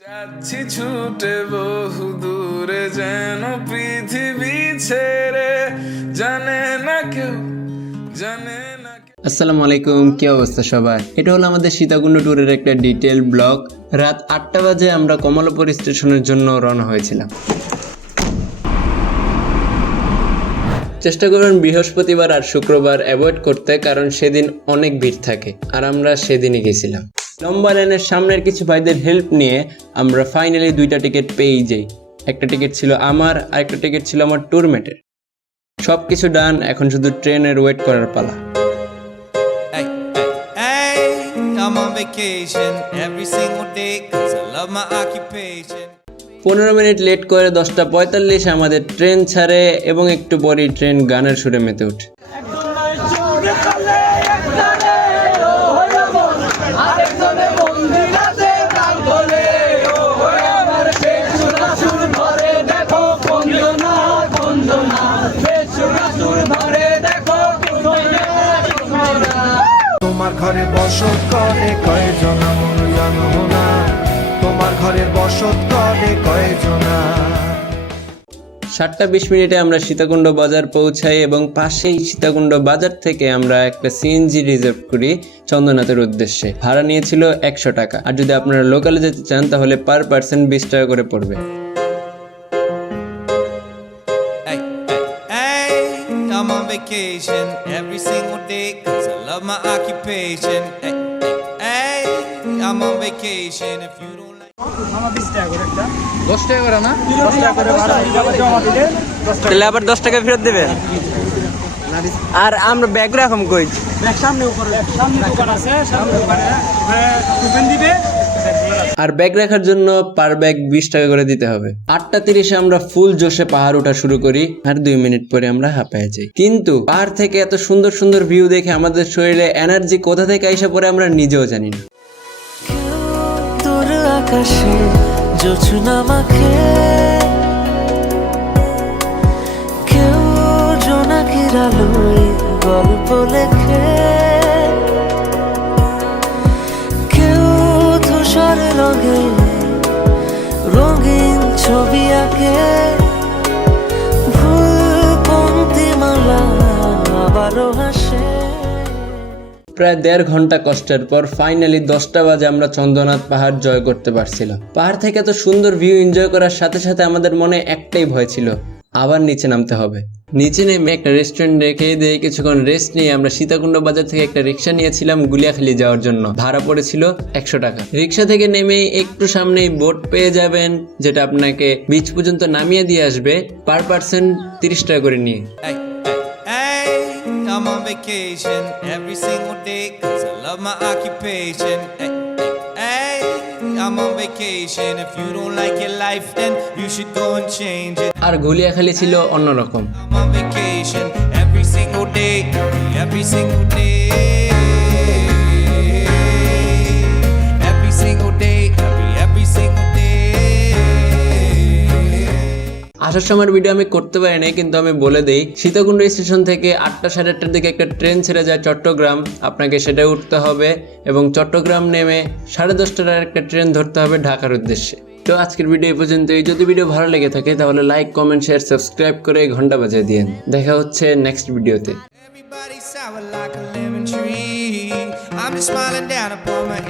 যাচ্ছি ছুটে বহু দূরে যেন পৃথিবী ছেড়ে জানে না কেউ জানে না। আসসালামু আলাইকুম, কি অবস্থা সবার? এটা হলো আমাদের সীতাকুণ্ড ট্যুরের একটা ডিটেল ব্লগ। রাত 8টা বাজে আমরা কমলাপুর স্টেশনের জন্য রওনা হয়েছিলাম। চেষ্টা করবেন বৃহস্পতিবার আর শুক্রবার অ্যাভয়েড করতে, কারণ সেদিন অনেক ভিড় থাকে, আর আমরা সেদিনই গেছিলাম। লম্বা লাইনের সামনের কিছু ভাইদের হেল্প নিয়ে আমরা ফাইনালি 2টা টিকিট পেয়েই যাই। একটা টিকিট ছিল আমার, আর একটা টিকিট ছিল আমার ট্যুরমেটের। সব কিছু ডান, এখন শুধু ট্রেনের ওয়েট করার পালা। I'm on vacation every single day 'cause I love my occupation. 15 minute late করে 10:45 আমাদের ট্রেন ছাড়ে এবং একটু পরেই ট্রেন গানের সুরে মেতে ওঠে। তোমার ঘরে বসত করে কয়জনা মন জানো না, তোমার ঘরে বসত করে কয়জনা। 7:20 আমরা সীতাকুণ্ড বাজার পৌঁছাই এবং পাশেই সীতাকুণ্ড বাজার থেকে আমরা একটা সিএনজি রিজার্ভ করি চন্দ্রনাথের উদ্দেশ্যে। ভাড়া নিয়েছিল 100 টাকা, আর যদি আপনারা লোকালে যেতে চান তাহলে পার পার্সন 20 টাকা করে পড়বে। I'm on vacation every single day 'cause I love my occupation. Hey, I'm on vacation if you don't like. আমার 20 টাকা করে একটা 10 টাকা করে না 10 টাকা করে ভাড়া জমা দিলে 10 টাকা তাহলে আবার 10 টাকা ফেরত দিবেন। আর আমরা ব্যাগ রাখম কই? ব্যাগ সামনে উপরে সামনে দোকান আছে, সামনে দোকানে কুপন দিবে। আর ব্যাগ রাখার জন্য পার ব্যাগ 20 টাকা করে দিতে হবে। 8:30 আমরা ফুল জোশে পাহাড় ওঠা শুরু করি, আর 2 মিনিট পরে আমরা হাঁপায়ে যাই। কিন্তু পাহাড় থেকে এত সুন্দর সুন্দর ভিউ দেখে আমাদের শরীরে এনার্জি কোথা থেকে আইসা পড়ে আমরা নিজেও জানি না। আকাশে জোছনা মাখে, কেউ জোনাকির আলোয় গল্প লেখে, কেউ ধূসর রঙে রঙিন ছবি আঁকে, ভুল পংক্তিমালা আবারও হাসে। প্রায় 1.5 ঘন্টা কষ্টের পর ফাইনালি 10টা বাজে আমরা চন্দ্রনাথ পাহাড় জয় করতে পারছিলাম। পাহাড় থেকে এত সুন্দর ভিউ এনজয় করার সাথে সাথে আমাদের মনে একটাই ভয় ছিল, আবার নিচে নামতে হবে। নিচে নেমে একটা রেস্টুরেন্ট রেখে দিয়ে কিছুক্ষণ রেস্ট নিয়ে আমরা সীতাকুণ্ড বাজার থেকে একটা রিক্সা নিয়েছিলাম গুলিয়াখালী যাওয়ার জন্য। ভাড়া পড়েছিল 100 টাকা। রিক্সা থেকে নেমে একটু সামনেই বোট পেয়ে যাবেন, যেটা আপনাকে বিচ পর্যন্ত নামিয়ে দিয়ে আসবে, পার পার্সন 30 টাকা করে নিয়ে। I'm on vacation every single day 'cause I love my occupation. Hey, I'm on vacation if you don't like your life then you should go and change it. আর গুলিয়াখালী ছিল অন্যরকম। I'm on vacation every single day, every single day. Every single day, every single day. আসার সময়ের video আমি করতে পারি নাই, কিন্তু আমি বলে দেই, সীতাকুণ্ড স্টেশন থেকে 8টা সাড়ে 8টার দিকে একটা ট্রেন ছেড়ে যায় চট্টগ্রাম। আপনাকে সেটা উঠতে হবে এবং চট্টগ্রাম নেমে 10:30টার একটা ট্রেন ধরতে হবে ঢাকার উদ্দেশ্যে। তো আজকের ভিডিও এই পর্যন্তই। যদি ভিডিও ভালো লেগে থাকে তাহলে লাইক, কমেন্ট, শেয়ার, সাবস্ক্রাইব করে ঘন্টা বাজিয়ে দিন। দেখা হচ্ছে নেক্সট ভিডিওতে। I'm just smiling down upon my